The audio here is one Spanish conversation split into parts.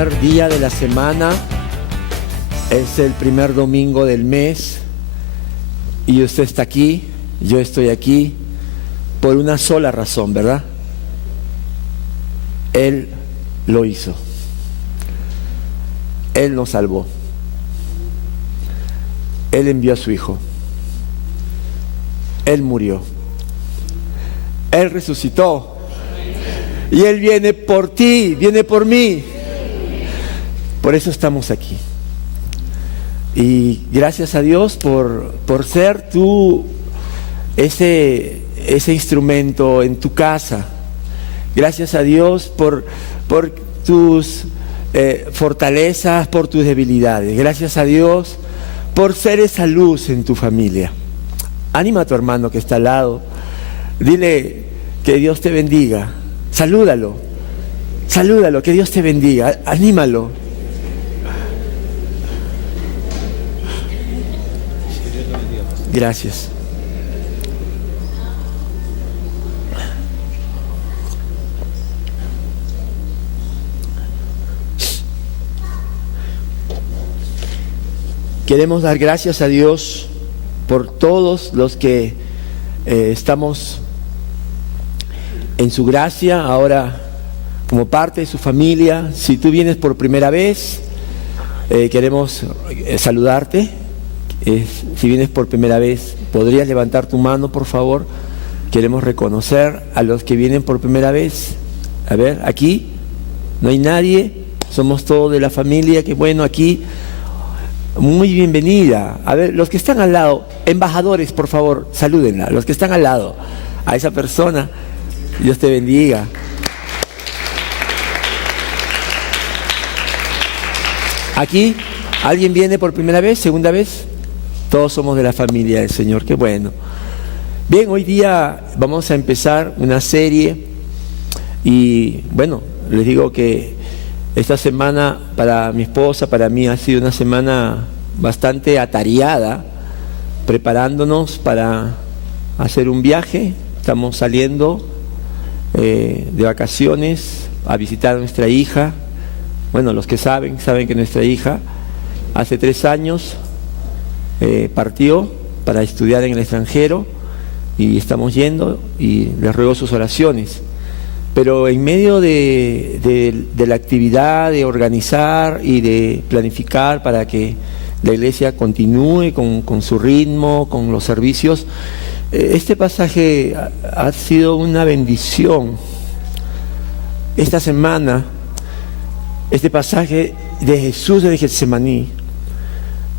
primer día de la semana, es el primer domingo del mes y usted está aquí, yo estoy aquí por una sola razón, ¿verdad? Él lo hizo. Él nos salvó. Él envió a su Hijo. Él murió. Él resucitó. Y Él viene por ti, viene por mí. Por eso estamos aquí. Y gracias a Dios por ser tú ese instrumento en tu casa. Gracias a Dios por tus fortalezas, por tus debilidades. Gracias a Dios por ser esa luz en tu familia. Anima a tu hermano que está al lado. Dile que Dios te bendiga. Salúdalo, que Dios te bendiga. Anímalo. Gracias. Queremos dar gracias a Dios por todos los que estamos en su gracia, ahora como parte de su familia. Si tú vienes por primera vez, queremos saludarte. Si vienes por primera vez, ¿podrías levantar tu mano, por favor? Queremos reconocer a los que vienen por primera vez. A ver, aquí no hay nadie, somos todos de la familia. Qué bueno, aquí. Muy bienvenida. A ver, los que están al lado, embajadores, por favor, salúdenla. Los que están al lado, a esa persona, Dios te bendiga. Aquí, ¿alguien viene por primera vez, segunda vez? Todos somos de la familia del Señor, qué bueno. Bien, hoy día vamos a empezar una serie y bueno, les digo que esta semana para mi esposa, para mí ha sido una semana bastante atareada, preparándonos para hacer un viaje. Estamos saliendo de vacaciones a visitar a nuestra hija. Bueno, los que saben que nuestra hija hace 3 años partió para estudiar en el extranjero y estamos yendo y les ruego sus oraciones. Pero en medio de la actividad de organizar y de planificar para que la iglesia continúe con su ritmo, con los servicios, este pasaje ha sido una bendición. Esta semana, este pasaje de Jesús de Getsemaní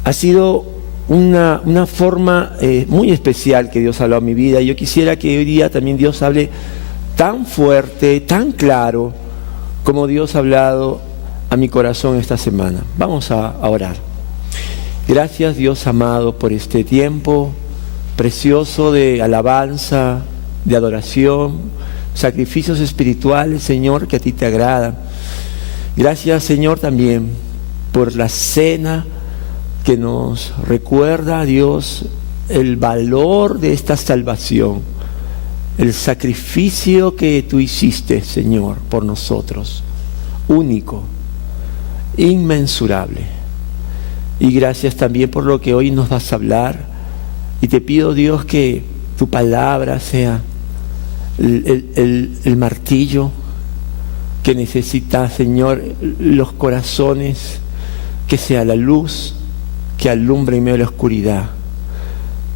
ha sido una forma muy especial que Dios habló a mi vida. Yo quisiera que hoy día también Dios hable tan fuerte, tan claro, como Dios ha hablado a mi corazón esta semana. Vamos a orar. Gracias, Dios amado, por este tiempo precioso de alabanza, de adoración, sacrificios espirituales, Señor, que a ti te agradan. Gracias, Señor, también por la cena que nos recuerda, Dios, el valor de esta salvación. El sacrificio que tú hiciste, Señor, por nosotros, único, inmensurable. Y gracias también por lo que hoy nos vas a hablar. Y te pido, Dios, que tu palabra sea el martillo que necesita, Señor, los corazones, que sea la luz que alumbre en medio de la oscuridad.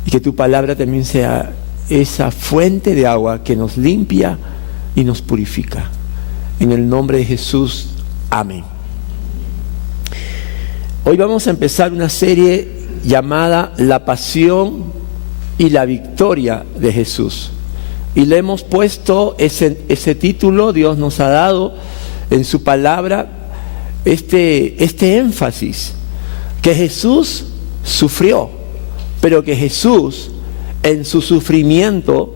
Y que tu palabra también sea esa fuente de agua que nos limpia y nos purifica. En el nombre de Jesús, amén. Hoy vamos a empezar una serie llamada La Pasión y la Victoria de Jesús. Y le hemos puesto ese título. Dios nos ha dado en su palabra este énfasis, que Jesús sufrió, pero que Jesús en su sufrimiento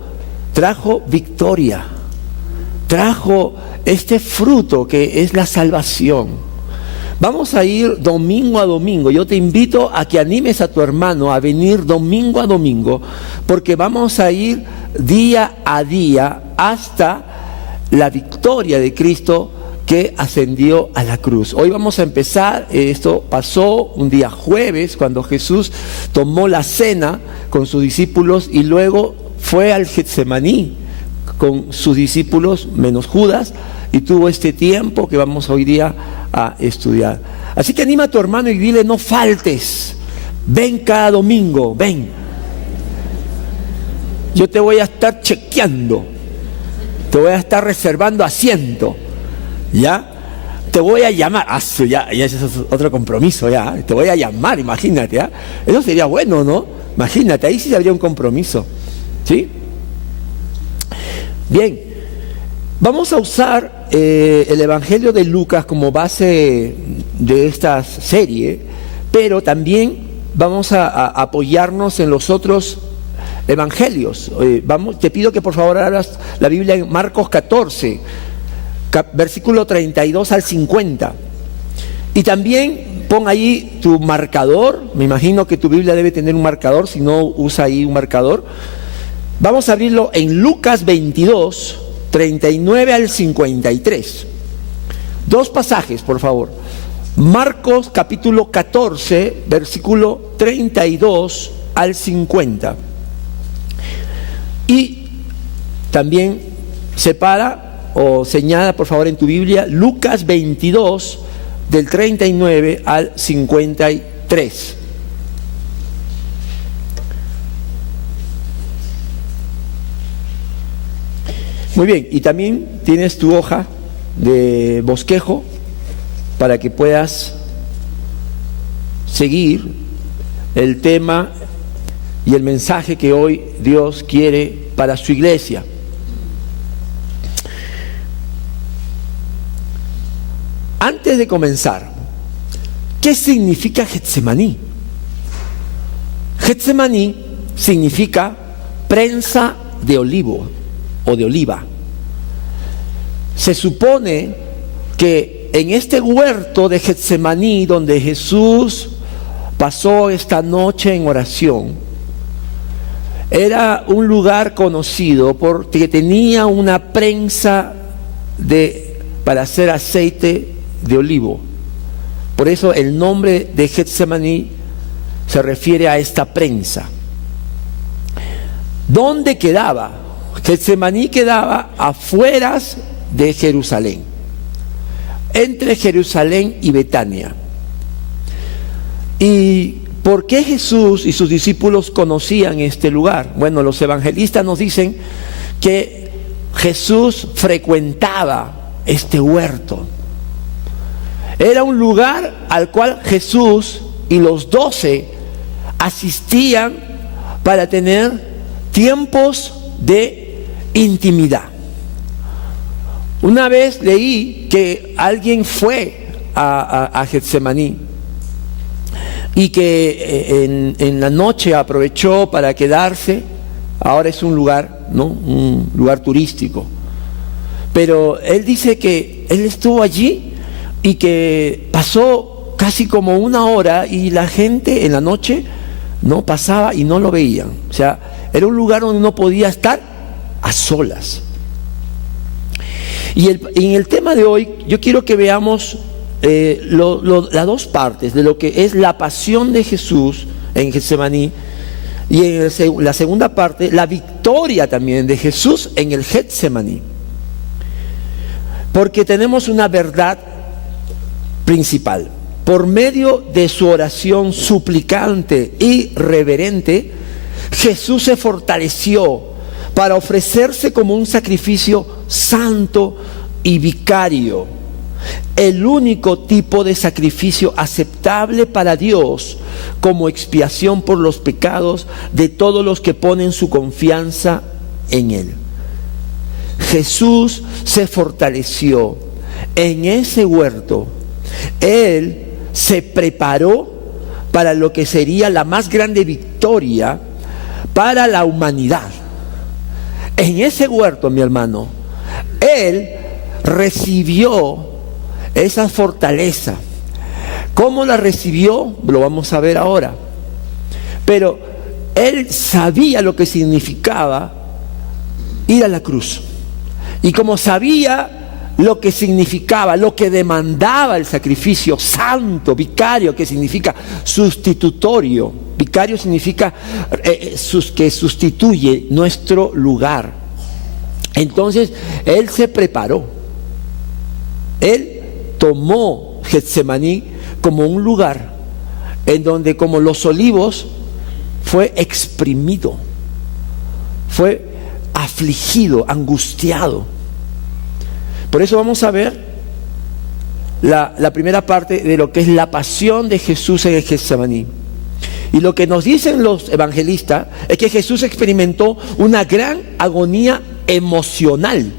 trajo victoria, trajo este fruto que es la salvación. Vamos a ir domingo a domingo. Yo te invito a que animes a tu hermano a venir domingo a domingo, porque vamos a ir día a día hasta la victoria de Cristo que ascendió a la cruz. Hoy vamos a empezar, esto pasó un día jueves, cuando Jesús tomó la cena con sus discípulos y luego fue al Getsemaní con sus discípulos, menos Judas, y tuvo este tiempo que vamos hoy día a estudiar. Así que anima a tu hermano y dile: no faltes, ven cada domingo, ven. Yo te voy a estar chequeando, te voy a estar reservando asiento, ¿ya? Te voy a llamar, ya ese es otro compromiso, ya, te voy a llamar, imagínate, ¿ya? Eso sería bueno, ¿no? Imagínate, ahí sí habría un compromiso, ¿sí? Bien, vamos a usar el Evangelio de Lucas como base de esta serie, pero también vamos a apoyarnos en los otros evangelios. Te pido que por favor abras la Biblia en Marcos 14, versículo 32 al 50. Y también pon ahí tu marcador. Me imagino que tu Biblia debe tener un marcador, si no, usa ahí un marcador. Vamos a abrirlo en Lucas 22, 39 al 53. Dos pasajes, por favor. Marcos capítulo 14, versículo 32 al 50. Y también separa o señala, por favor, en tu Biblia, Lucas 22, del 39 al 53. Muy bien, y también tienes tu hoja de bosquejo para que puedas seguir el tema y el mensaje que hoy Dios quiere para su iglesia. Antes de comenzar, ¿qué significa Getsemaní? Getsemaní significa prensa de olivo o de oliva. Se supone que en este huerto de Getsemaní, donde Jesús pasó esta noche en oración, era un lugar conocido porque tenía una prensa para hacer aceite de olivo. Por eso el nombre de Getsemaní se refiere a esta prensa. ¿Dónde quedaba? Getsemaní quedaba afueras de Jerusalén, entre Jerusalén y Betania. ¿Y por qué Jesús y sus discípulos conocían este lugar? Bueno, los evangelistas nos dicen que Jesús frecuentaba este huerto. Era un lugar al cual Jesús y los 12 asistían para tener tiempos de intimidad. Una vez leí que alguien fue a Getsemaní y que en la noche aprovechó para quedarse. Ahora es un lugar, ¿no? Un lugar turístico. Pero él dice que él estuvo allí y que pasó casi como una hora y la gente en la noche no pasaba y no lo veían. O sea, era un lugar donde no podía estar a solas. Y en el tema de hoy yo quiero que veamos las dos partes de lo que es la pasión de Jesús en Getsemaní, y en la segunda parte la victoria también de Jesús en el Getsemaní. Porque tenemos una verdad principal. Por medio de su oración suplicante y reverente, Jesús se fortaleció para ofrecerse como un sacrificio santo y vicario, el único tipo de sacrificio aceptable para Dios como expiación por los pecados de todos los que ponen su confianza en Él. Jesús se fortaleció en ese huerto. Él se preparó para lo que sería la más grande victoria para la humanidad. En ese huerto, mi hermano, Él recibió esa fortaleza. ¿Cómo la recibió? Lo vamos a ver ahora. Pero Él sabía lo que significaba ir a la cruz. Y como sabía lo que significaba, lo que demandaba el sacrificio santo, vicario, que significa sustitutorio. Vicario significa que sustituye nuestro lugar. Entonces, Él se preparó. Él tomó Getsemaní como un lugar en donde, como los olivos, fue exprimido, fue afligido, angustiado. Por eso vamos a ver la primera parte de lo que es la pasión de Jesús en el Getsemaní. Y lo que nos dicen los evangelistas es que Jesús experimentó una gran agonía emocional.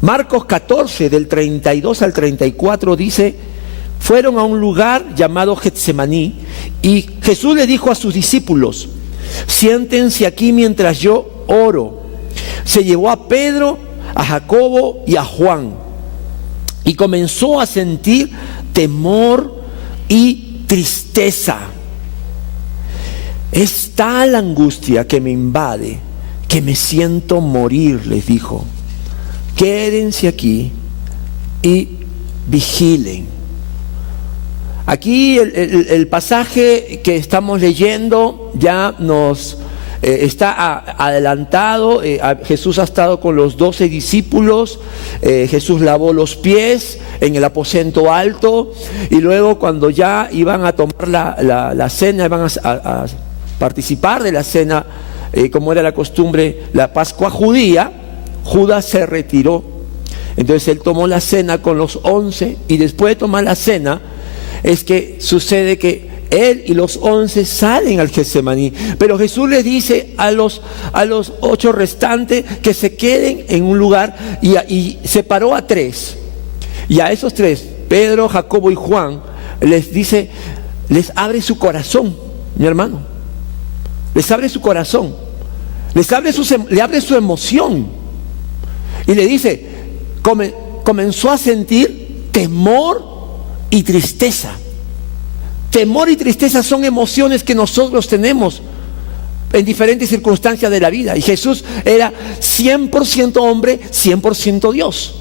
Marcos 14, del 32 al 34 dice: fueron a un lugar llamado Getsemaní y Jesús le dijo a sus discípulos: siéntense aquí mientras yo oro. Se llevó a Pedro, a Jacobo y a Juan y comenzó a sentir temor y tristeza. Es tal angustia que me invade que me siento morir, les dijo. Quédense aquí y vigilen. Aquí el pasaje que estamos leyendo ya nos está adelantado. Jesús ha estado con los 12 discípulos. Jesús lavó los pies en el aposento alto, y luego, cuando ya iban a tomar la cena, iban a participar de la cena, como era la costumbre, la Pascua judía, Judas se retiró. Entonces Él tomó la cena con los 11, y después de tomar la cena es que sucede que Él y los 11 salen al Getsemaní. Pero Jesús les dice a los 8 restantes que se queden en un lugar, y separó a 3. Y a esos 3, Pedro, Jacobo y Juan, les dice, les abre su corazón, mi hermano. Les abre su corazón. Le abre su emoción. Y le dice, comenzó a sentir temor y tristeza. Temor y tristeza son emociones que nosotros tenemos en diferentes circunstancias de la vida. Y Jesús era 100% hombre, 100% Dios.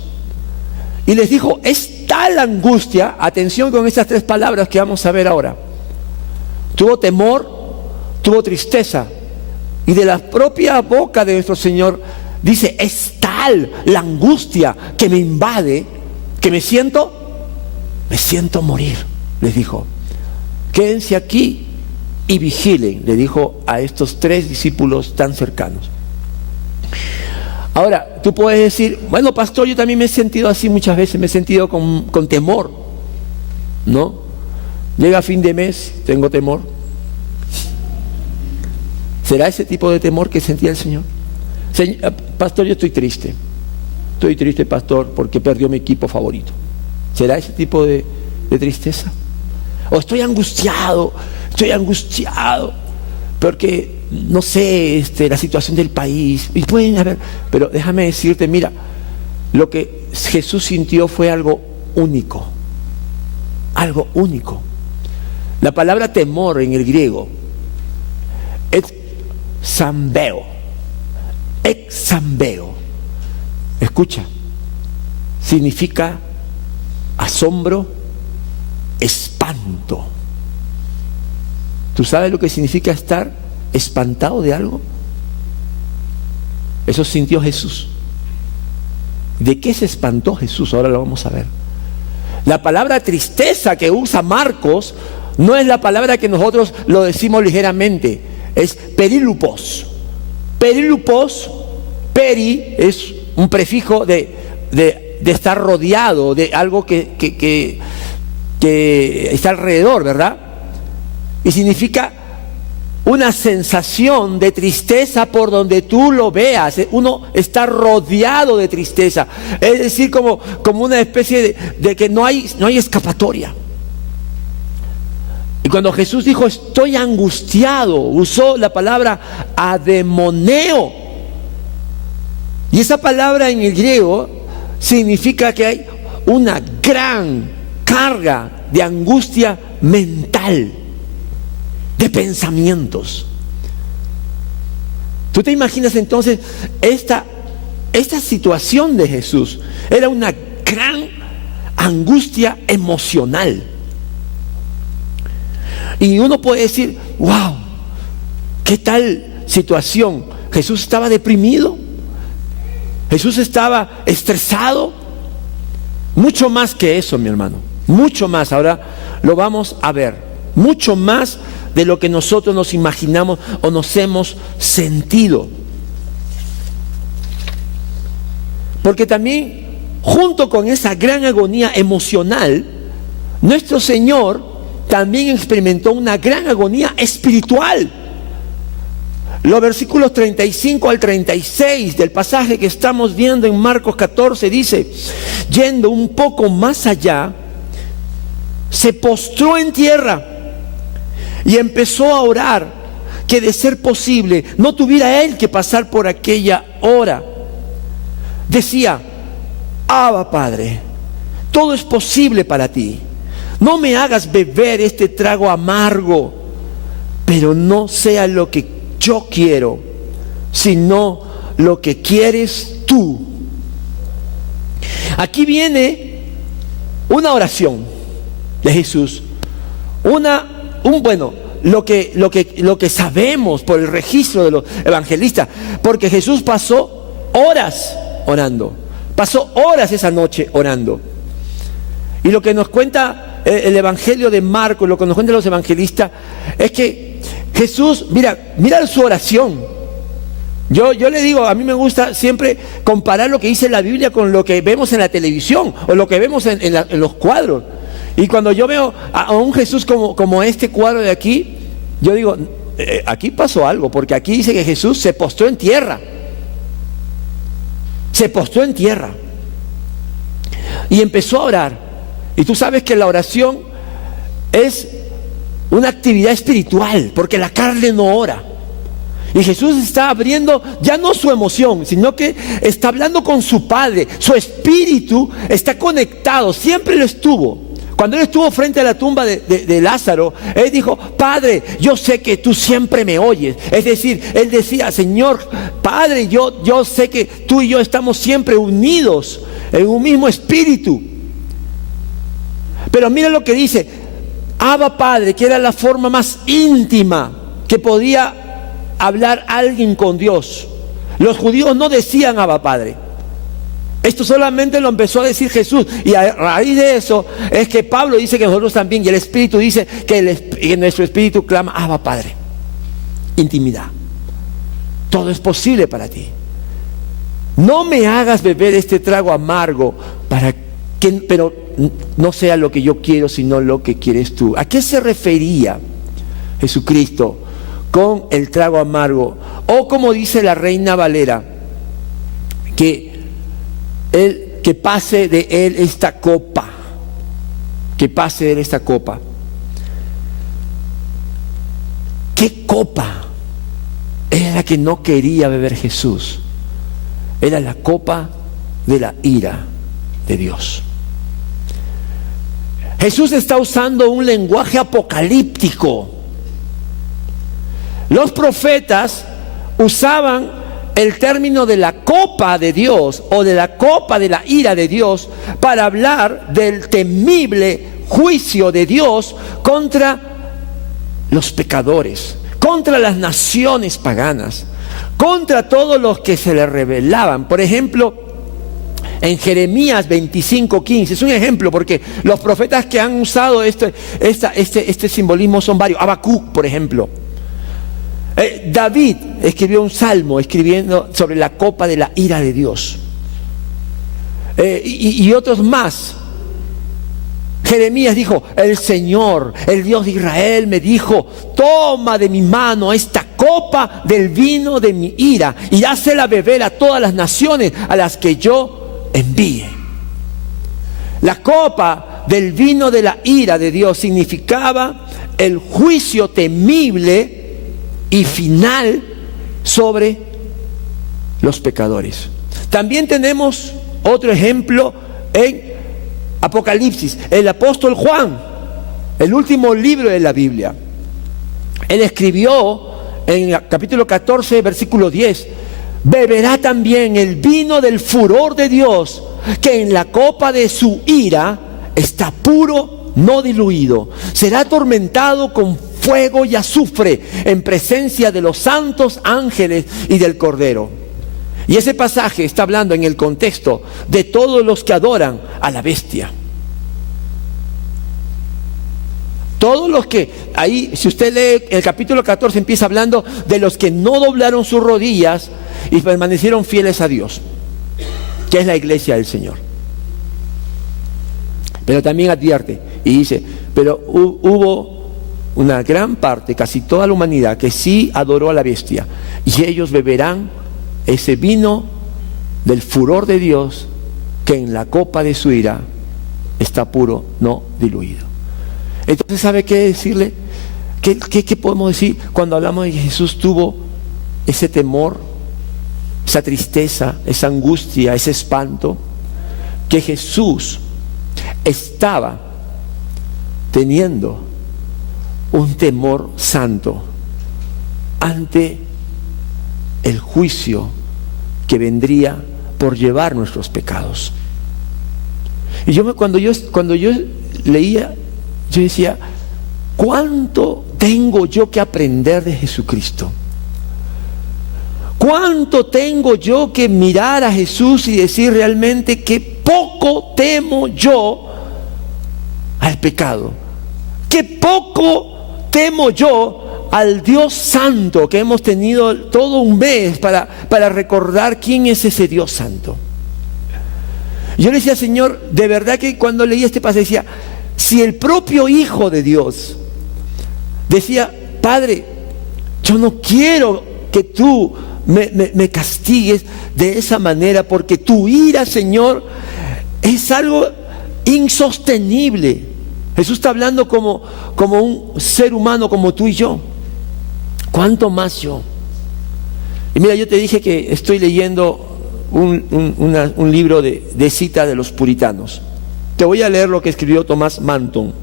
Y les dijo, es tal angustia, atención con estas 3 palabras que vamos a ver ahora. Tuvo temor, tuvo tristeza. Y de la propia boca de nuestro Señor dice, es tal la angustia que me invade, que me siento morir, les dijo. Quédense aquí y vigilen, le dijo a estos 3 discípulos tan cercanos. Ahora, tú puedes decir, bueno, pastor, yo también me he sentido así muchas veces, me he sentido con temor, ¿no? Llega fin de mes, tengo temor. ¿Será ese tipo de temor que sentía el Señor? Pastor, yo estoy triste, pastor, porque perdió mi equipo favorito. ¿Será ese tipo de tristeza? O estoy angustiado porque no sé, la situación del país, y pueden haber, pero déjame decirte, mira, lo que Jesús sintió fue algo único. La palabra temor en el griego es exambeo. Escucha, significa asombro, espanto. ¿Tú sabes lo que significa estar espantado de algo? Eso sintió Jesús. ¿De qué se espantó Jesús? Ahora lo vamos a ver. La palabra tristeza que usa Marcos no es la palabra que nosotros lo decimos ligeramente, es perilupos. Peri es un prefijo de estar rodeado de algo que está alrededor, ¿verdad? Y significa una sensación de tristeza por donde tú lo veas. Uno está rodeado de tristeza. Es decir, como una especie de que no hay escapatoria. Y cuando Jesús dijo, estoy angustiado, usó la palabra ademoneo. Y esa palabra en el griego significa que hay una gran carga de angustia mental, de pensamientos. ¿Tú te imaginas entonces esta situación de Jesús? Era una gran angustia emocional. Y uno puede decir, wow, ¿qué tal situación? Jesús estaba deprimido, Jesús estaba estresado. Mucho más que eso, mi hermano, mucho más. Ahora lo vamos a ver, mucho más de lo que nosotros nos imaginamos o nos hemos sentido. Porque también, junto con esa gran agonía emocional, nuestro Señor también experimentó una gran agonía espiritual. Los versículos 35 al 36 del pasaje que estamos viendo en Marcos 14 dice: yendo un poco más allá, se postró en tierra y empezó a orar que, de ser posible, no tuviera él que pasar por aquella hora. Decía: Abba, Padre, todo es posible para ti. No me hagas beber este trago amargo, pero no sea lo que yo quiero, sino lo que quieres tú. Aquí viene una oración de Jesús, lo que sabemos por el registro de los evangelistas, porque Jesús pasó horas orando, pasó horas esa noche orando. Y lo que nos cuenta el Evangelio de Marcos, lo que nos cuentan los evangelistas, es que Jesús, mira su oración. Yo le digo, a mí me gusta siempre comparar lo que dice la Biblia con lo que vemos en la televisión o lo que vemos en los cuadros. Y cuando yo veo a un Jesús como este cuadro de aquí, yo digo, aquí pasó algo, porque aquí dice que Jesús se postró en tierra. Se postró en tierra y empezó a orar. Y tú sabes que la oración es una actividad espiritual, porque la carne no ora. Y Jesús está abriendo ya no su emoción, sino que está hablando con su Padre. Su espíritu está conectado, siempre lo estuvo. Cuando él estuvo frente a la tumba de Lázaro, él dijo: Padre, yo sé que tú siempre me oyes. Es decir, él decía: Señor, Padre, yo sé que tú y yo estamos siempre unidos en un mismo espíritu. Pero mira lo que dice: Abba, Padre, que era la forma más íntima que podía hablar alguien con Dios. Los judíos no decían Abba, Padre. Esto solamente lo empezó a decir Jesús, y a raíz de eso es que Pablo dice que nosotros también, y el Espíritu dice que nuestro espíritu clama: Abba, Padre. Intimidad. Todo es posible para ti. No me hagas beber este trago amargo, pero no sea lo que yo quiero, sino lo que quieres tú. ¿A qué se refería Jesucristo con el trago amargo? O como dice la Reina Valera, que pase de él esta copa, que pase de él esta copa. ¿Qué copa era la que no quería beber Jesús? Era la copa de la ira de Dios. Jesús está usando un lenguaje apocalíptico. Los profetas usaban el término de la copa de Dios o de la copa de la ira de Dios para hablar del temible juicio de Dios contra los pecadores, contra las naciones paganas, contra todos los que se le rebelaban. Por ejemplo, en Jeremías 25:15, es un ejemplo porque los profetas que han usado este simbolismo son varios. Habacuc, por ejemplo. David escribió un salmo escribiendo sobre la copa de la ira de Dios. Y otros más. Jeremías dijo: el Señor, el Dios de Israel, me dijo: toma de mi mano esta copa del vino de mi ira y dásela beber a todas las naciones a las que yo envíe. La copa del vino de la ira de Dios significaba el juicio temible y final sobre los pecadores. También tenemos otro ejemplo en Apocalipsis. El apóstol Juan, el último libro de la Biblia, él escribió en el capítulo 14, versículo 10: beberá también el vino del furor de Dios, que en la copa de su ira está puro, no diluido. Será atormentado con fuego y azufre en presencia de los santos ángeles y del Cordero. Y ese pasaje está hablando en el contexto de todos los que adoran a la bestia. Todos los que, ahí, si usted lee el capítulo 14, empieza hablando de los que no doblaron sus rodillas y permanecieron fieles a Dios, que es la iglesia del Señor. Pero también advierte y dice, pero hubo una gran parte, casi toda la humanidad, que sí adoró a la bestia, y ellos beberán ese vino del furor de Dios, que en la copa de su ira está puro, no diluido. Entonces, ¿sabe qué decirle? ¿Qué podemos decir cuando hablamos de que Jesús tuvo ese temor, esa tristeza, esa angustia, ese espanto? Que Jesús estaba teniendo un temor santo ante el juicio que vendría por llevar nuestros pecados. Y cuando yo leía, yo decía, ¿cuánto tengo yo que aprender de Jesucristo? ¿Cuánto tengo yo que mirar a Jesús y decir realmente que poco temo yo al pecado? Que poco temo yo al Dios Santo, que hemos tenido todo un mes para recordar quién es ese Dios Santo. Yo le decía, Señor, de verdad que cuando leí este pasaje decía, si el propio Hijo de Dios decía, Padre, yo no quiero que tú me castigues de esa manera, porque tu ira, Señor, es algo insostenible. Jesús está hablando como un ser humano como tú y yo. ¿Cuánto más yo? Y mira, yo te dije que estoy leyendo un libro de cita de los puritanos. Te voy a leer lo que escribió Thomas Manton.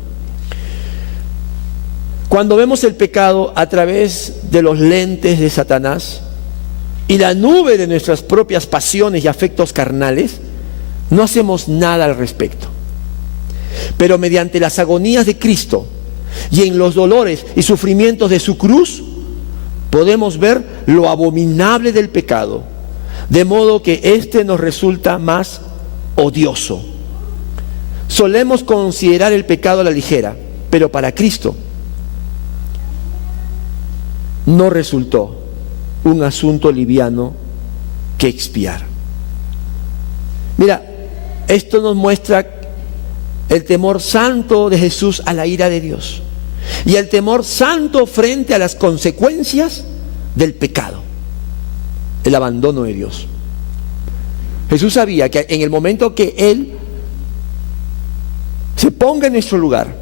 Cuando vemos el pecado a través de los lentes de Satanás y la nube de nuestras propias pasiones y afectos carnales, no hacemos nada al respecto. Pero mediante las agonías de Cristo y en los dolores y sufrimientos de su cruz, podemos ver lo abominable del pecado, de modo que éste nos resulta más odioso. Solemos considerar el pecado a la ligera, pero para Cristo no resultó un asunto liviano que expiar. Mira, esto nos muestra el temor santo de Jesús a la ira de Dios y el temor santo frente a las consecuencias del pecado, el abandono de Dios. Jesús sabía que en el momento que Él se ponga en nuestro lugar,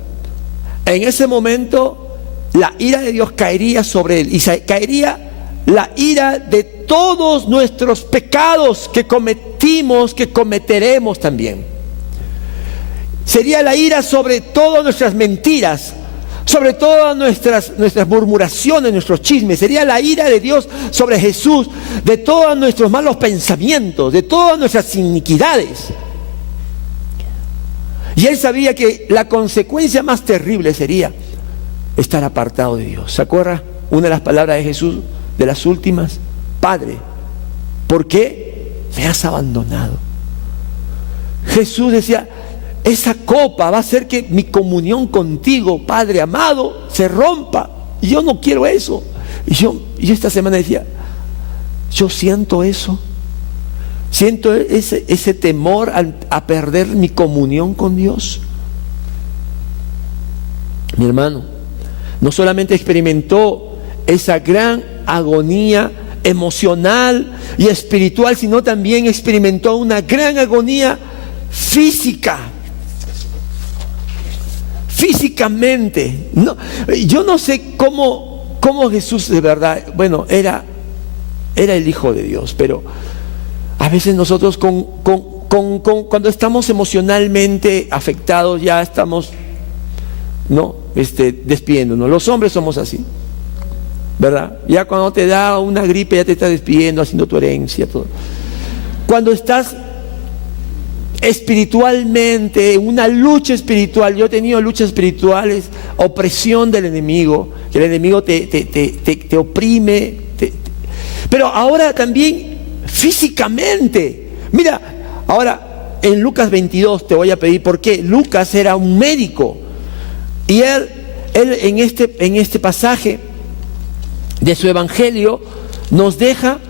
en ese momento la ira de Dios caería sobre Él y caería la ira de todos nuestros pecados que cometimos, que cometeremos también. Sería la ira sobre todas nuestras mentiras, sobre todas nuestras murmuraciones, nuestros chismes. Sería la ira de Dios sobre Jesús, de todos nuestros malos pensamientos, de todas nuestras iniquidades. Y Él sabía que la consecuencia más terrible sería estar apartado de Dios. ¿Se acuerda una de las palabras de Jesús, de las últimas? Padre, ¿por qué me has abandonado? Jesús decía, esa copa va a hacer que mi comunión contigo, Padre amado, se rompa. Y yo no quiero eso. Y yo esta semana decía, yo siento eso. Siento ese temor a perder mi comunión con Dios. Mi hermano, no solamente experimentó esa gran agonía emocional y espiritual, sino también experimentó una gran agonía física. Físicamente. No, yo no sé cómo Jesús de verdad, bueno, era el Hijo de Dios, pero a veces nosotros cuando estamos emocionalmente afectados ya estamos despidiéndonos. Los hombres somos así, ¿verdad? Ya cuando te da una gripe ya te estás despidiendo, haciendo tu herencia, todo. Cuando estás espiritualmente, una lucha espiritual. Yo he tenido luchas espirituales, opresión del enemigo, que el enemigo te oprime, pero ahora también físicamente. Mira, ahora en Lucas 22 te voy a pedir por qué. Lucas era un médico y él en este pasaje de su evangelio nos deja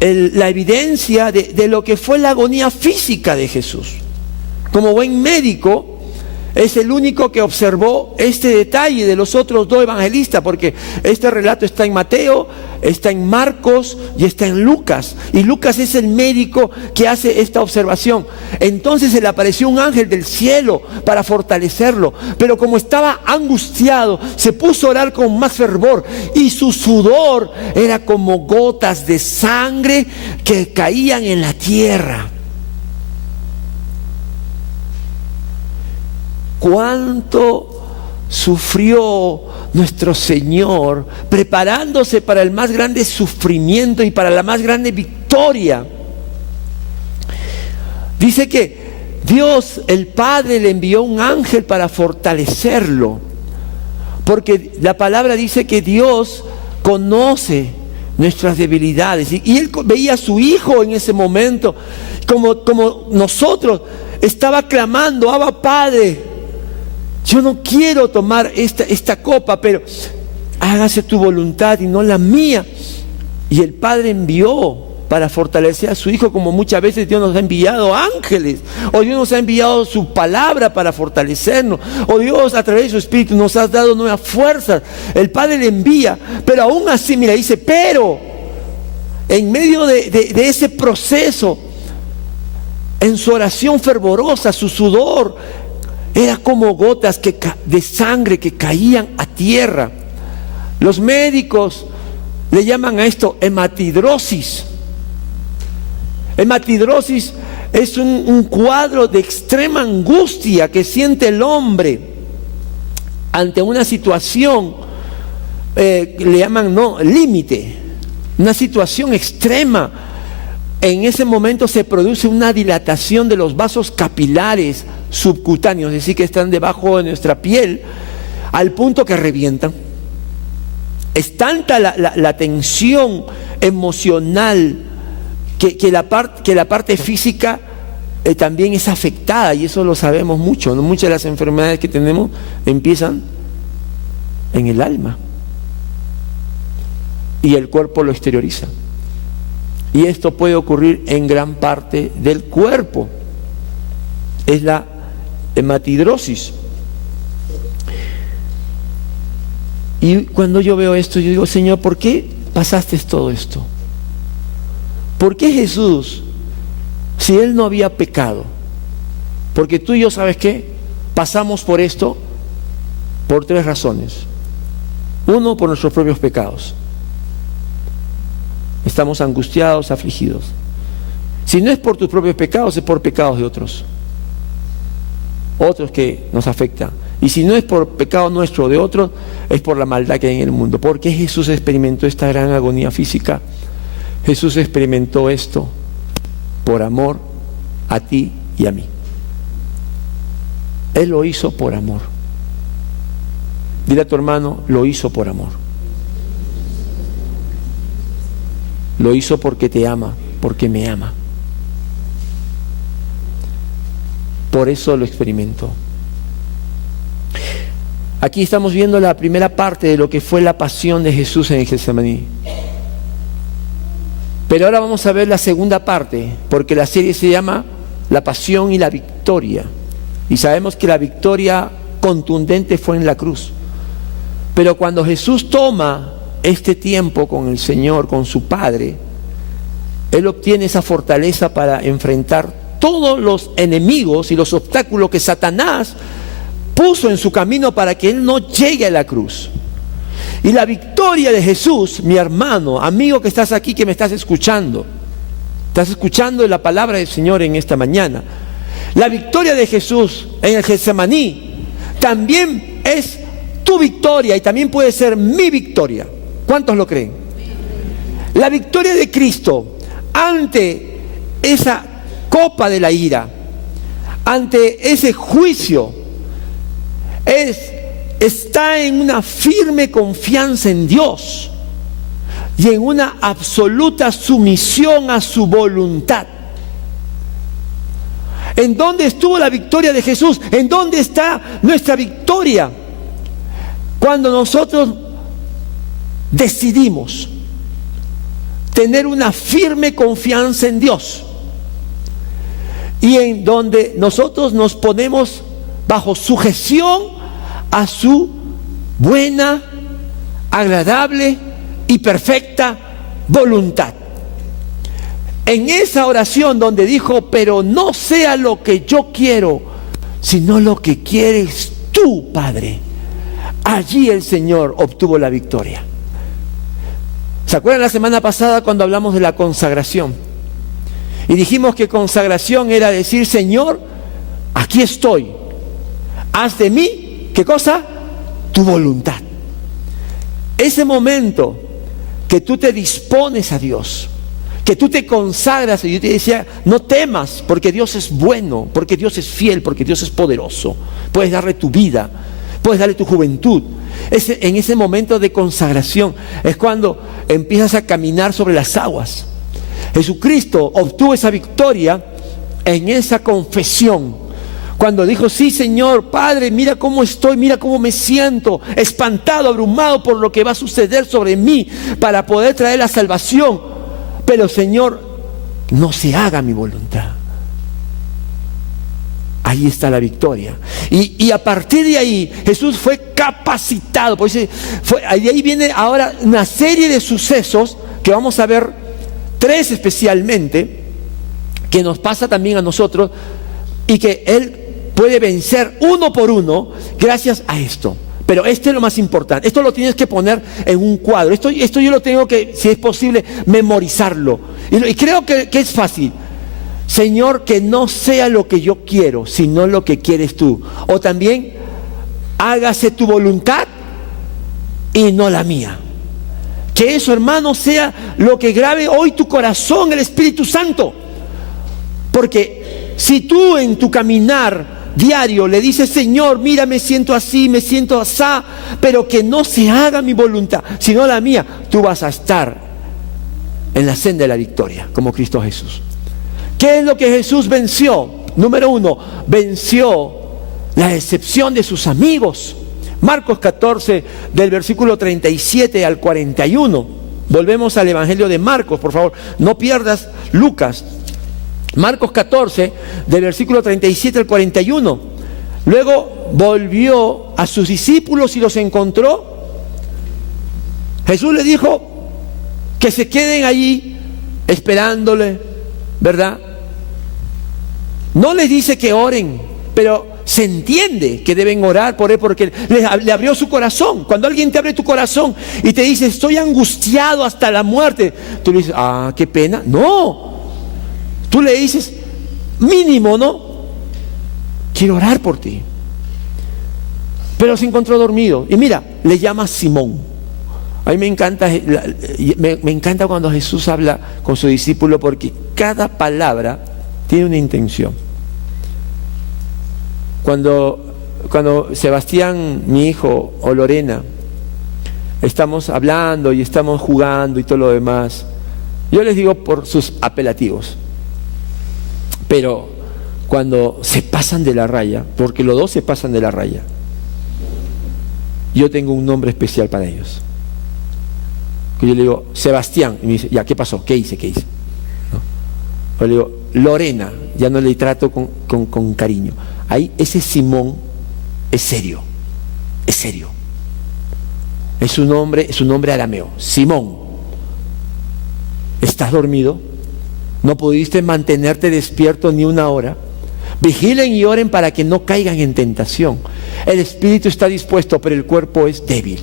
la evidencia de lo que fue la agonía física de Jesús. Como buen médico, es el único que observó este detalle de los otros dos evangelistas, porque este relato está en Mateo, está en Marcos y está en Lucas. Y Lucas es el médico que hace esta observación. Entonces se le apareció un ángel del cielo para fortalecerlo, pero como estaba angustiado, se puso a orar con más fervor y su sudor era como gotas de sangre que caían en la tierra. ¿Cuánto sufrió nuestro Señor preparándose para el más grande sufrimiento y para la más grande victoria? Dice que Dios, el Padre, le envió un ángel para fortalecerlo, porque la palabra dice que Dios conoce nuestras debilidades, y él veía a su Hijo en ese momento, como nosotros, estaba clamando: Abba, Padre, yo no quiero tomar esta copa, pero hágase tu voluntad y no la mía. Y el Padre envió para fortalecer a su Hijo, como muchas veces Dios nos ha enviado ángeles, o Dios nos ha enviado su palabra para fortalecernos, o Dios a través de su Espíritu nos ha dado nuevas fuerzas. El Padre le envía, pero aún así, mira, dice, pero en medio de ese proceso, en su oración fervorosa, su sudor era como gotas de sangre que caían a tierra. Los médicos le llaman a esto hematidrosis. Hematidrosis es un cuadro de extrema angustia que siente el hombre ante una situación, le llaman límite, una situación extrema. En ese momento se produce una dilatación de los vasos capilares subcutáneos, es decir, que están debajo de nuestra piel, al punto que revientan. Es tanta la tensión emocional que la parte física también es afectada, y eso lo sabemos mucho, ¿no? Muchas de las enfermedades que tenemos empiezan en el alma y el cuerpo lo exterioriza. Y esto puede ocurrir en gran parte del cuerpo. Es la hematidrosis. Y cuando yo veo esto, yo digo: Señor, ¿por qué pasaste todo esto? ¿Por qué Jesús, si Él no había pecado? Porque tú y yo, ¿sabes qué? Pasamos por esto por tres razones. Uno, por nuestros propios pecados. Estamos angustiados, afligidos. Si no es por tus propios pecados, es por pecados de otros que nos afectan. Y si no es por pecado nuestro o de otros, es por la maldad que hay en el mundo. ¿Por qué Jesús experimentó esta gran agonía física? Jesús experimentó esto por amor a ti y a mí. Él lo hizo por amor. Dile a tu hermano: lo hizo por amor. Lo hizo porque te ama, porque me ama. Por eso lo experimentó. Aquí estamos viendo la primera parte de lo que fue la pasión de Jesús en el Getsemaní. Pero ahora vamos a ver la segunda parte, porque la serie se llama La Pasión y la Victoria. Y sabemos que la victoria contundente fue en la cruz. Pero cuando Jesús toma este tiempo con el Señor, con su Padre, Él obtiene esa fortaleza para enfrentar todos los enemigos y los obstáculos que Satanás puso en su camino para que Él no llegue a la cruz. Y la victoria de Jesús, mi hermano, amigo que estás aquí, que me estás escuchando la palabra del Señor en esta mañana. La victoria de Jesús en el Getsemaní también es tu victoria y también puede ser mi victoria. ¿Cuántos lo creen? La victoria de Cristo ante esa copa de la ira, ante ese juicio, está en una firme confianza en Dios y en una absoluta sumisión a su voluntad. ¿En dónde estuvo la victoria de Jesús? ¿En dónde está nuestra victoria? Cuando nosotros decidimos tener una firme confianza en Dios y en donde nosotros nos ponemos bajo sujeción a su buena, agradable y perfecta voluntad. En esa oración donde dijo, pero no sea lo que yo quiero, sino lo que quieres tú, Padre. Allí el Señor obtuvo la victoria. ¿Se acuerdan la semana pasada cuando hablamos de la consagración? Y dijimos que consagración era decir, Señor, aquí estoy. Haz de mí, ¿qué cosa? Tu voluntad. Ese momento que tú te dispones a Dios, que tú te consagras, y yo te decía, no temas, porque Dios es bueno, porque Dios es fiel, porque Dios es poderoso. Puedes darle tu vida, puedes darle tu juventud. En ese momento de consagración es cuando empiezas a caminar sobre las aguas. Jesucristo obtuvo esa victoria en esa confesión, cuando dijo, sí Señor, Padre, mira cómo estoy, mira cómo me siento, espantado, abrumado por lo que va a suceder sobre mí para poder traer la salvación. Pero Señor, no se haga mi voluntad. Ahí está la victoria. Y a partir de ahí, Jesús fue capacitado. Por eso de ahí viene ahora una serie de sucesos que vamos a ver, 3 especialmente, que nos pasa también a nosotros y que Él puede vencer uno por uno gracias a esto. Pero esto es lo más importante. Esto lo tienes que poner en un cuadro. Esto yo lo tengo que, si es posible, memorizarlo. Y creo que es fácil. Señor, que no sea lo que yo quiero, sino lo que quieres tú. O también, hágase tu voluntad y no la mía. Que eso, hermano, sea lo que grabe hoy tu corazón, el Espíritu Santo. Porque si tú en tu caminar diario le dices, Señor, mira, me siento así, me siento asá, pero que no se haga mi voluntad, sino la mía, tú vas a estar en la senda de la victoria, como Cristo Jesús. ¿Qué es lo que Jesús venció? Número 1, venció la decepción de sus amigos. Marcos 14, del versículo 37 al 41. Volvemos al Evangelio de Marcos, por favor, no pierdas Lucas. Marcos 14, del versículo 37 al 41. Luego volvió a sus discípulos y los encontró. Jesús les dijo que se queden allí esperándole, ¿verdad? No les dice que oren, pero se entiende que deben orar por él porque le abrió su corazón. Cuando alguien te abre tu corazón y te dice, estoy angustiado hasta la muerte, tú le dices, ah, qué pena. No. Tú le dices, mínimo, ¿no? Quiero orar por ti. Pero se encontró dormido. Y mira, le llama Simón. A mí me encanta cuando Jesús habla con su discípulo, porque cada palabra tiene una intención. Cuando Sebastián, mi hijo, o Lorena, estamos hablando y estamos jugando y todo lo demás, yo les digo por sus apelativos. Pero cuando se pasan de la raya, porque los dos se pasan de la raya, yo tengo un nombre especial para ellos. Que yo le digo, Sebastián, y me dice, ya, ¿qué pasó? ¿Qué hice? ¿No? O le digo, Lorena, ya no le trato con cariño. Ahí ese Simón es serio, es serio. Es un nombre arameo, Simón. ¿Estás dormido? ¿No pudiste mantenerte despierto ni una hora? Vigilen y oren para que no caigan en tentación. El espíritu está dispuesto, pero el cuerpo es débil.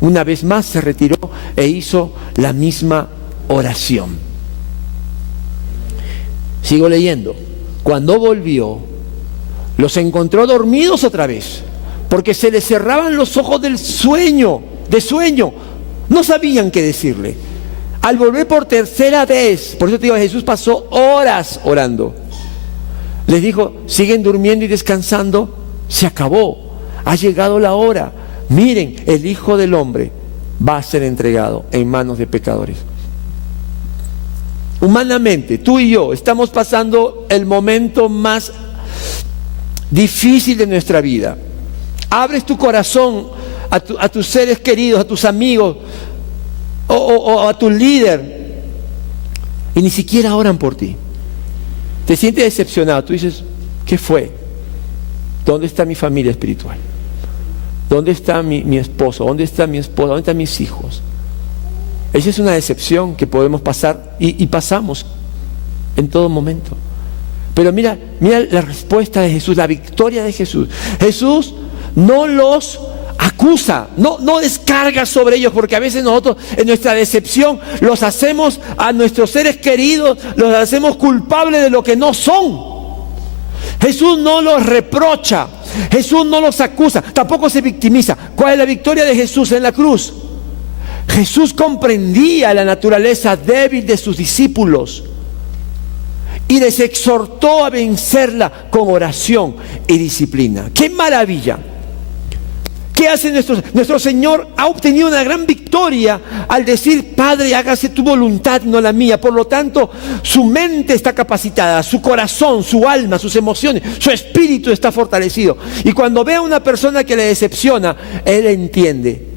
Una vez más se retiró e hizo la misma oración. Sigo leyendo. Cuando volvió, los encontró dormidos otra vez, porque se les cerraban los ojos de sueño. No sabían qué decirle. Al volver por tercera vez, por eso te digo, Jesús pasó horas orando. Les dijo, siguen durmiendo y descansando, se acabó, ha llegado la hora. Miren, el Hijo del Hombre va a ser entregado en manos de pecadores. Humanamente, tú y yo estamos pasando el momento más difícil de nuestra vida. Abres tu corazón a tus seres queridos, a tus amigos o a tu líder y ni siquiera oran por ti. Te sientes decepcionado. Tú dices, ¿qué fue? ¿Dónde está mi familia espiritual? ¿Dónde está mi esposo? ¿Dónde está mi esposa? ¿Dónde están mis hijos? Esa es una decepción que podemos pasar y pasamos en todo momento. Pero mira la respuesta de Jesús, la victoria de Jesús. Jesús no los acusa, no descarga sobre ellos, porque a veces nosotros en nuestra decepción los hacemos a nuestros seres queridos, los hacemos culpables de lo que no son. Jesús no los reprocha, Jesús no los acusa, tampoco se victimiza. ¿Cuál es la victoria de Jesús en la cruz? Jesús comprendía la naturaleza débil de sus discípulos y les exhortó a vencerla con oración y disciplina. ¡Qué maravilla! ¿Qué hace nuestro Señor? Ha obtenido una gran victoria al decir, Padre, hágase tu voluntad, no la mía. Por lo tanto, su mente está capacitada, su corazón, su alma, sus emociones, su espíritu está fortalecido. Y cuando ve a una persona que le decepciona, Él entiende.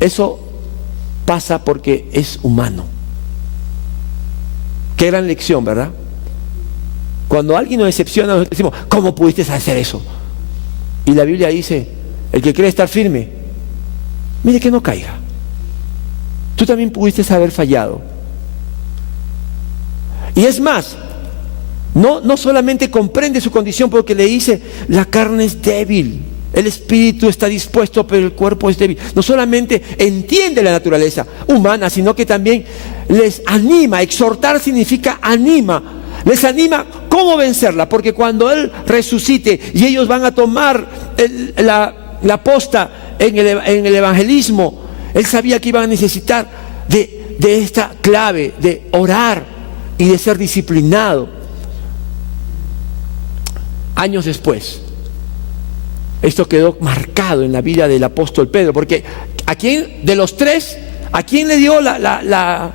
Eso pasa porque es humano. Qué gran lección, ¿verdad? Cuando alguien nos decepciona, nos decimos, ¿cómo pudiste hacer eso? Y la Biblia dice, el que quiere estar firme, mire que no caiga. Tú también pudiste haber fallado. Y es más, no solamente comprende su condición, porque le dice, la carne es débil, el espíritu está dispuesto, pero el cuerpo es débil. No solamente entiende la naturaleza humana, sino que también les anima. Exhortar significa anima. Les anima cómo vencerla, porque cuando Él resucite y ellos van a tomar la posta en el evangelismo, Él sabía que iban a necesitar de esta clave de orar y de ser disciplinado. Años después, esto quedó marcado en la vida del apóstol Pedro, porque ¿a quién de los tres, a quién le dio la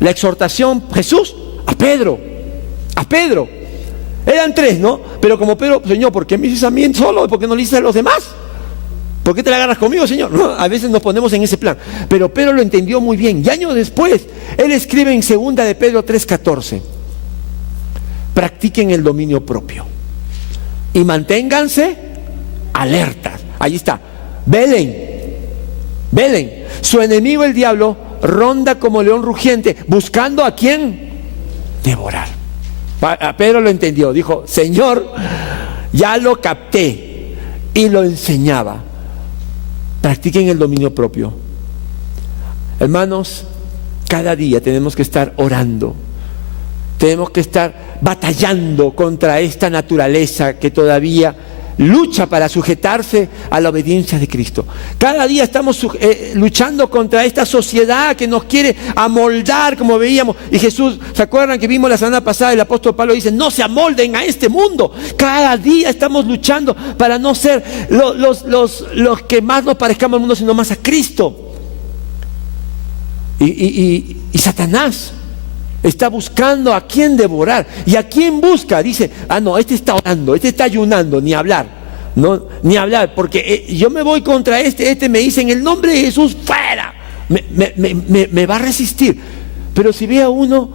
exhortación Jesús? A Pedro. Eran tres, ¿no? Pero como Pedro, Señor, ¿por qué me dices a mí solo? ¿Por qué no le dices a los demás? ¿Por qué te la agarras conmigo, Señor? No, a veces nos ponemos en ese plan. Pero Pedro lo entendió muy bien. Y años después, él escribe en 2 de Pedro 3:14: practiquen el dominio propio y manténganse alertas. Ahí está. Velen. Su enemigo, el diablo, ronda como león rugiente, buscando a quién devorar. A Pedro lo entendió. Dijo, Señor, ya lo capté. Y lo enseñaba. Practiquen el dominio propio. Hermanos, cada día tenemos que estar orando. Tenemos que estar batallando contra esta naturaleza que todavía lucha para sujetarse a la obediencia de Cristo. Cada día estamos luchando contra esta sociedad que nos quiere amoldar, como veíamos. Y Jesús, ¿se acuerdan que vimos la semana pasada? El apóstol Pablo dice, no se amolden a este mundo. Cada día estamos luchando para no ser los que más nos parezcamos al mundo, sino más a Cristo. Y Satanás está buscando a quién devorar. ¿Y a quién busca? Dice, no, este está orando, este está ayunando, ni hablar. No, ni hablar, porque yo me voy contra este me dice, en el nombre de Jesús, fuera. Me va a resistir. Pero si ve a uno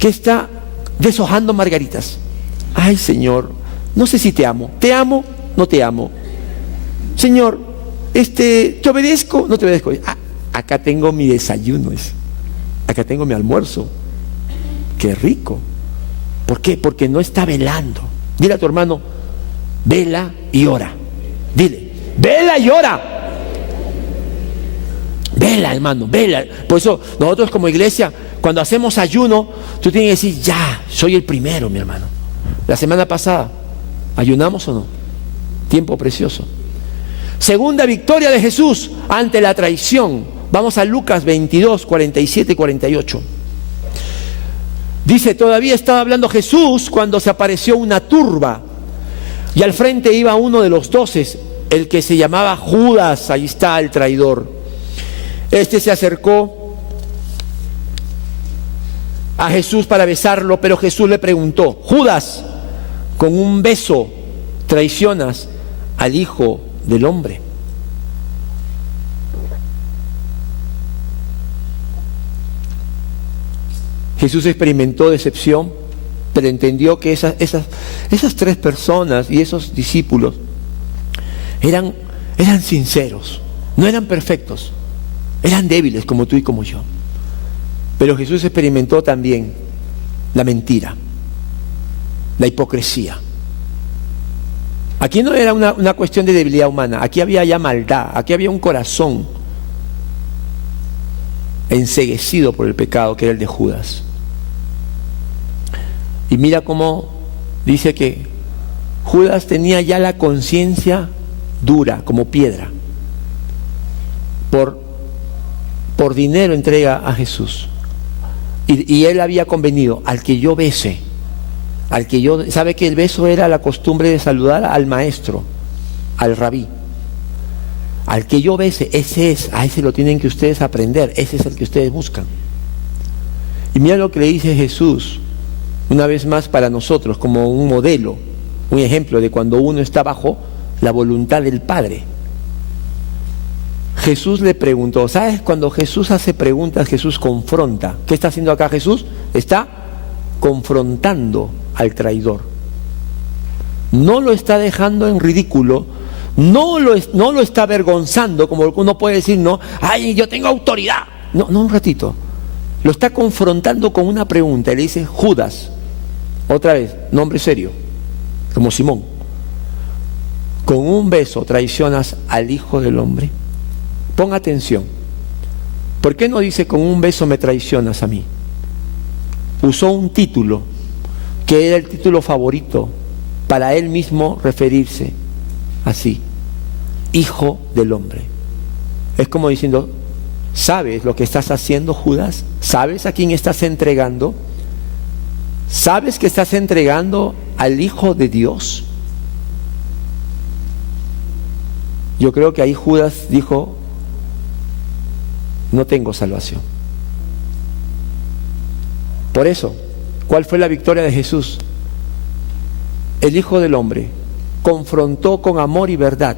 que está deshojando margaritas, ay, Señor, no sé si te amo, no te amo. Señor, ¿te obedezco? No te obedezco. Acá tengo mi desayuno, acá tengo mi almuerzo. Qué rico. ¿Por qué? Porque no está velando. Dile a tu hermano, vela y ora. Dile, vela y ora. Vela, hermano, vela. Por eso nosotros como iglesia, cuando hacemos ayuno, tú tienes que decir, ya, soy el primero, mi hermano. La semana pasada, ¿ayunamos o no? Tiempo precioso. Segunda victoria de Jesús ante la traición. Vamos a Lucas 22, 47 y 48. Dice, todavía estaba hablando Jesús cuando se apareció una turba y al frente iba uno de los 12, el que se llamaba Judas, ahí está el traidor. Este se acercó a Jesús para besarlo, pero Jesús le preguntó, Judas, ¿con un beso traicionas al Hijo del Hombre? Jesús experimentó decepción, pero entendió que esas 3 personas y esos discípulos eran sinceros, no eran perfectos, eran débiles como tú y como yo. Pero Jesús experimentó también la mentira, la hipocresía. Aquí no era una cuestión de debilidad humana, aquí había ya maldad, aquí había un corazón enceguecido por el pecado que era el de Judas. Y mira cómo dice que Judas tenía ya la conciencia dura como piedra. Por dinero entrega a Jesús. Y él había convenido, al que yo bese, sabe que el beso era la costumbre de saludar al maestro, al rabí. Al que yo bese, a ese lo tienen que ustedes aprender, ese es el que ustedes buscan. Y mira lo que le dice Jesús, una vez más para nosotros, como un modelo, un ejemplo de cuando uno está bajo la voluntad del Padre. Jesús le preguntó, ¿sabes? Cuando Jesús hace preguntas, Jesús confronta. ¿Qué está haciendo acá Jesús? Está confrontando al traidor. No lo está dejando en ridículo, no lo está avergonzando, como uno puede decir, no, ¡ay, yo tengo autoridad! No, un ratito. Lo está confrontando con una pregunta. Y le dice, Judas, otra vez, nombre serio, como Simón, ¿con un beso traicionas al Hijo del Hombre? Pon atención. ¿Por qué no dice con un beso me traicionas a mí? Usó un título que era el título favorito para él mismo referirse así, Hijo del Hombre. Es como diciendo, ¿sabes lo que estás haciendo, Judas? ¿Sabes a quién estás entregando? ¿Sabes que estás entregando al Hijo de Dios? Yo creo que ahí Judas dijo, no tengo salvación. Por eso, ¿cuál fue la victoria de Jesús? El Hijo del Hombre confrontó con amor y verdad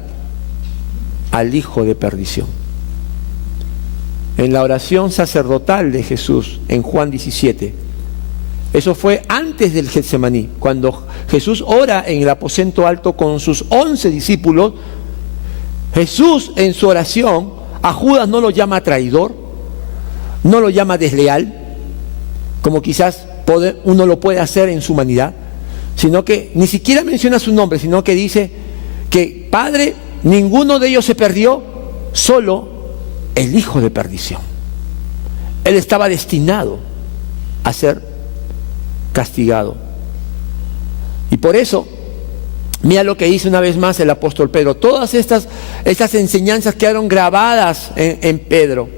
al hijo de perdición. En la oración sacerdotal de Jesús, en Juan 17, eso fue antes del Getsemaní, cuando Jesús ora en el aposento alto con sus 11 discípulos. Jesús en su oración a Judas no lo llama traidor, no lo llama desleal, como quizás uno lo puede hacer en su humanidad, sino que ni siquiera menciona su nombre, sino que dice que Padre, ninguno de ellos se perdió, solo el hijo de perdición. Él estaba destinado a ser castigado. Y por eso, mira lo que dice una vez más el apóstol Pedro. Todas estas enseñanzas quedaron grabadas en Pedro.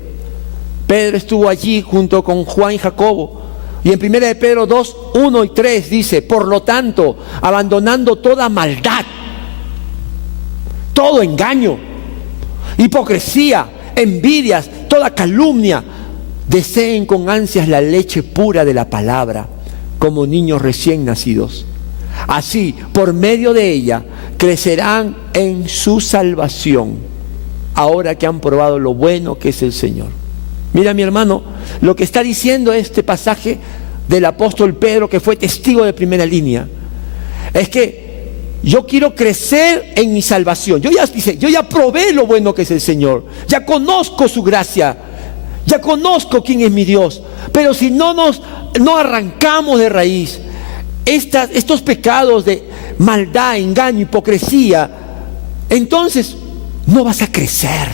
Pedro estuvo allí junto con Juan y Jacobo. Y en 1 de Pedro 2, 1 y 3 dice, por lo tanto, abandonando toda maldad, todo engaño, hipocresía, envidias, toda calumnia, deseen con ansias la leche pura de la palabra, como niños recién nacidos. Así, por medio de ella, crecerán en su salvación, ahora que han probado lo bueno que es el Señor. Mira, mi hermano, lo que está diciendo este pasaje del apóstol Pedro, que fue testigo de primera línea, es que yo quiero crecer en mi salvación. Yo ya probé lo bueno que es el Señor, ya conozco su gracia, ya conozco quién es mi Dios. Pero si no arrancamos de raíz estos pecados de maldad, engaño, hipocresía, entonces no vas a crecer.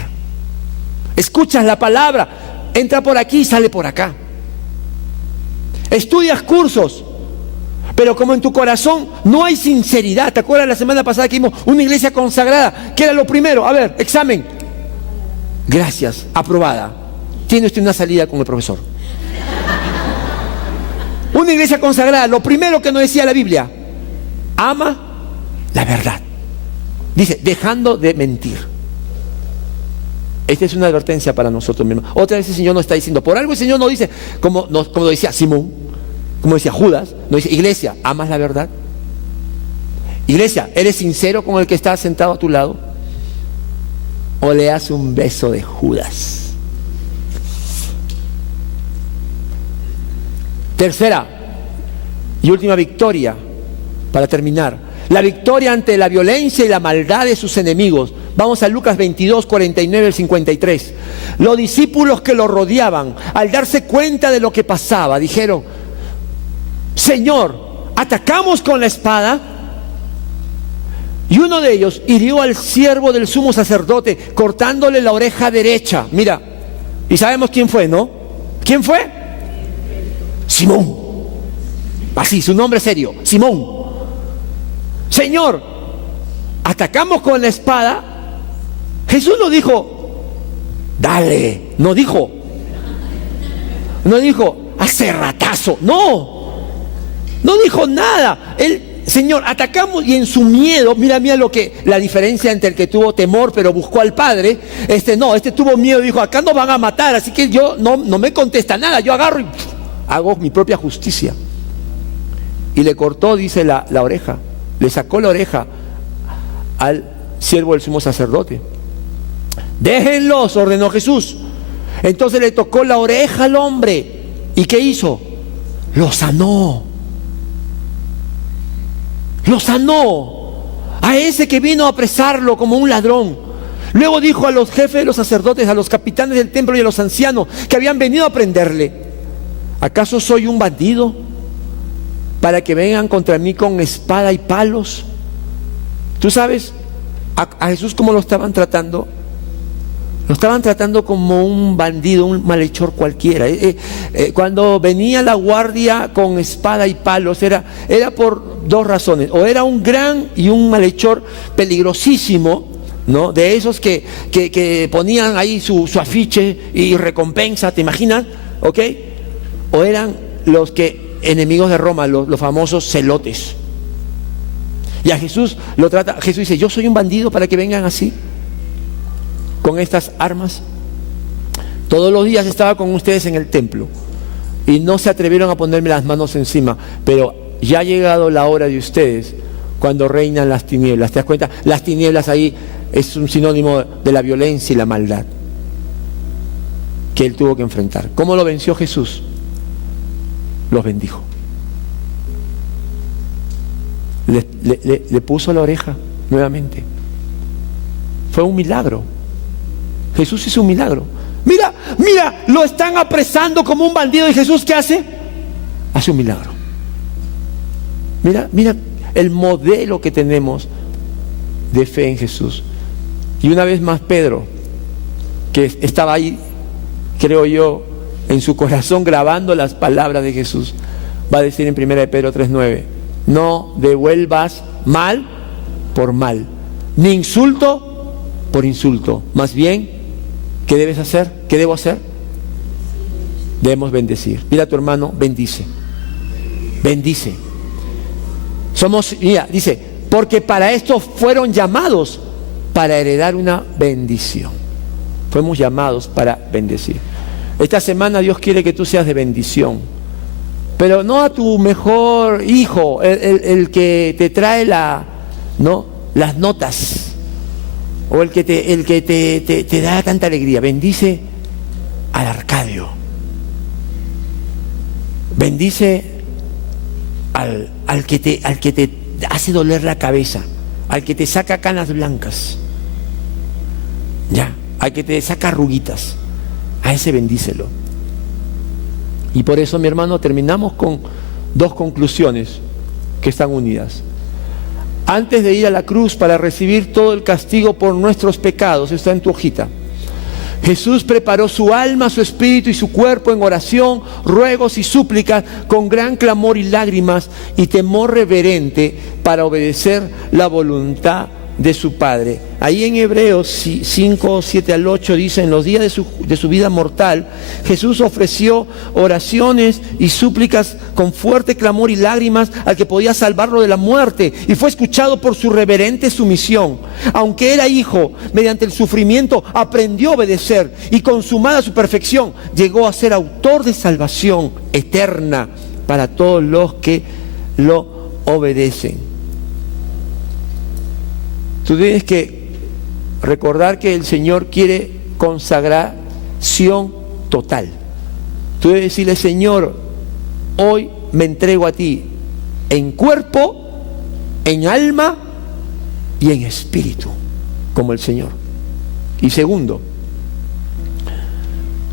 Escuchas la palabra, entra por aquí y sale por acá. Estudias cursos, pero como en tu corazón no hay sinceridad. ¿Te acuerdas la semana pasada que vimos una iglesia consagrada? ¿Qué era lo primero? A ver, examen. Gracias, aprobada. Tiene usted una salida con el profesor. Una iglesia consagrada, lo primero que nos decía la Biblia, ama la verdad. Dice, dejando de mentir. Esta es una advertencia para nosotros mismos. Otra vez el Señor nos está diciendo, por algo el Señor nos dice, como decía Simón, como decía Judas, nos dice, iglesia, ¿amas la verdad? Iglesia, ¿eres sincero con el que está sentado a tu lado? ¿O le das un beso de Judas? Tercera y última victoria, para terminar. La victoria ante la violencia y la maldad de sus enemigos. Vamos a Lucas 22, 49 al 53. Los discípulos que lo rodeaban, al darse cuenta de lo que pasaba, dijeron, Señor, ¿atacamos con la espada? Y uno de ellos hirió al siervo del sumo sacerdote, cortándole la oreja derecha. Mira, y sabemos quién fue, ¿no? ¿Quién fue? Simón. Así, su nombre serio, Simón. Señor, ¿atacamos con la espada? Jesús no dijo, dale, no dijo, hace ratazo, no dijo nada. Él, Señor, atacamos, y en su miedo, mira la diferencia entre el que tuvo temor pero buscó al Padre. Este tuvo miedo y dijo, acá nos van a matar, así que yo no me contesta nada, yo agarro y hago mi propia justicia. Y le cortó, dice, la oreja. Le sacó la oreja al siervo del sumo sacerdote. Déjenlos, ordenó Jesús. Entonces le tocó la oreja al hombre. ¿Y qué hizo? Lo sanó. Lo sanó. A ese que vino a apresarlo como un ladrón. Luego dijo a los jefes de los sacerdotes, a los capitanes del templo y a los ancianos que habían venido a prenderle: ¿acaso soy un bandido para que vengan contra mí con espada y palos? ¿Tú sabes a Jesús cómo lo estaban tratando? Lo estaban tratando como un bandido, un malhechor cualquiera. Cuando venía la guardia con espada y palos, era por dos razones. O era un gran y un malhechor peligrosísimo, ¿no? De esos que ponían ahí su afiche y recompensa, ¿te imaginas? ¿Ok? O eran los enemigos de Roma, los famosos celotes. Y a Jesús Jesús dice: yo soy un bandido para que vengan así, con estas armas. Todos los días estaba con ustedes en el templo y no se atrevieron a ponerme las manos encima, pero ya ha llegado la hora de ustedes, cuando reinan las tinieblas. ¿Te das cuenta? Las tinieblas ahí es un sinónimo de la violencia y la maldad que él tuvo que enfrentar. ¿Cómo lo venció Jesús? Los bendijo. Le puso la oreja nuevamente. Fue un milagro. Jesús hizo un milagro. Mira, lo están apresando como un bandido, y Jesús, ¿qué hace? Hace un milagro. Mira el modelo que tenemos de fe en Jesús. Y una vez más Pedro, que estaba ahí, creo yo, en su corazón grabando las palabras de Jesús, va a decir en 1 Pedro 3:9: no devuelvas mal por mal, ni insulto por insulto. Más bien, ¿qué debes hacer? ¿Qué debo hacer? Debemos bendecir. Mira a tu hermano, bendice. Bendice. Dice, porque para esto fueron llamados, para heredar una bendición. Fuimos llamados para bendecir. Esta semana Dios quiere que tú seas de bendición, pero no a tu mejor hijo, el que te trae las notas, o el que te da tanta alegría. Bendice al Arcadio. Bendice al que te hace doler la cabeza, al que te saca canas blancas, al que te saca arruguitas. A ese bendícelo. Y por eso, mi hermano, terminamos con dos conclusiones que están unidas. Antes de ir a la cruz para recibir todo el castigo por nuestros pecados, está en tu hojita, Jesús preparó su alma, su espíritu y su cuerpo en oración, ruegos y súplicas, con gran clamor y lágrimas y temor reverente, para obedecer la voluntad de su Padre. Ahí en Hebreos 5, 7 al 8 dice: en los días de su vida mortal, Jesús ofreció oraciones y súplicas con fuerte clamor y lágrimas al que podía salvarlo de la muerte, y fue escuchado por su reverente sumisión. Aunque era hijo, mediante el sufrimiento aprendió a obedecer, y consumada su perfección, llegó a ser autor de salvación eterna para todos los que lo obedecen. Tú tienes que recordar que el Señor quiere consagración total. Tú debes decirle: Señor, hoy me entrego a ti en cuerpo, en alma y en espíritu, como el Señor. Y segundo,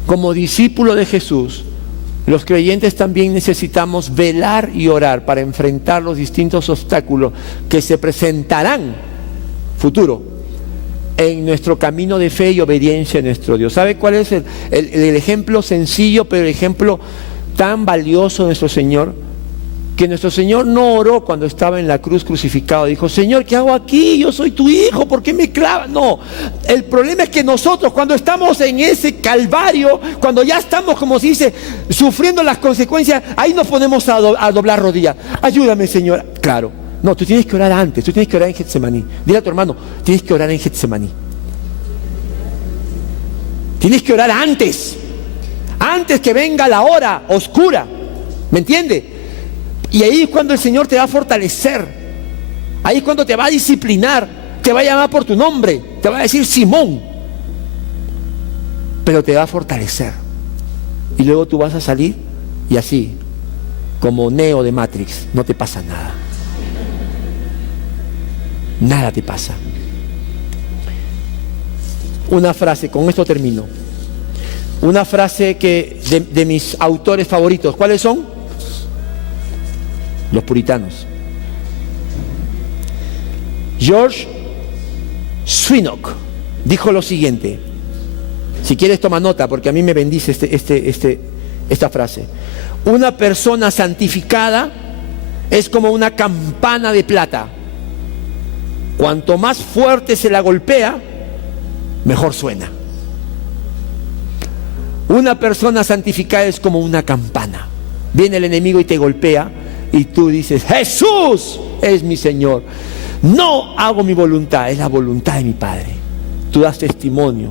como discípulo de Jesús, los creyentes también necesitamos velar y orar para enfrentar los distintos obstáculos que se presentarán futuro en nuestro camino de fe y obediencia a nuestro Dios. ¿Sabe cuál es el ejemplo sencillo, pero el ejemplo tan valioso de nuestro Señor? Que nuestro Señor no oró cuando estaba en la cruz crucificado. Dijo: Señor, ¿qué hago aquí? Yo soy tu hijo, ¿por qué me clavas? No, el problema es que nosotros, cuando estamos en ese calvario, cuando ya estamos, como se dice, sufriendo las consecuencias, ahí nos ponemos a doblar rodillas. Ayúdame, Señor. Claro. No, tú tienes que orar antes, tú tienes que orar en Getsemaní. Dile a tu hermano: tienes que orar en Getsemaní. Tienes que orar antes que venga la hora oscura. ¿Me entiende? Y ahí es cuando el Señor te va a fortalecer. Ahí es cuando te va a disciplinar. Te va a llamar por tu nombre. Te va a decir Simón. Pero te va a fortalecer. Y luego tú vas a salir y así, como Neo de Matrix, no te pasa nada. Nada te pasa. Una frase, con esto termino. Una frase que de mis autores favoritos. ¿Cuáles son? Los puritanos. George Swinnock dijo lo siguiente. Si quieres toma nota, porque a mí me bendice esta frase. Una persona santificada es como una campana de plata. Cuanto más fuerte se la golpea, mejor suena. Una persona santificada es como una campana. Viene el enemigo y te golpea y tú dices: Jesús es mi Señor. No hago mi voluntad, es la voluntad de mi Padre. Tú das testimonio.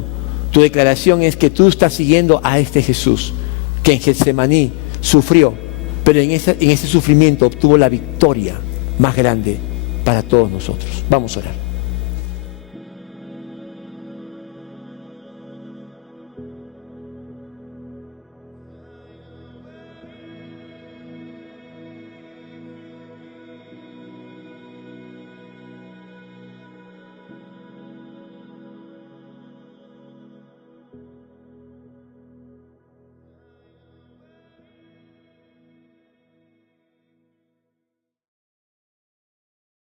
Tu declaración es que tú estás siguiendo a este Jesús que en Getsemaní sufrió, pero en ese sufrimiento obtuvo la victoria más grande para todos nosotros. Vamos a orar.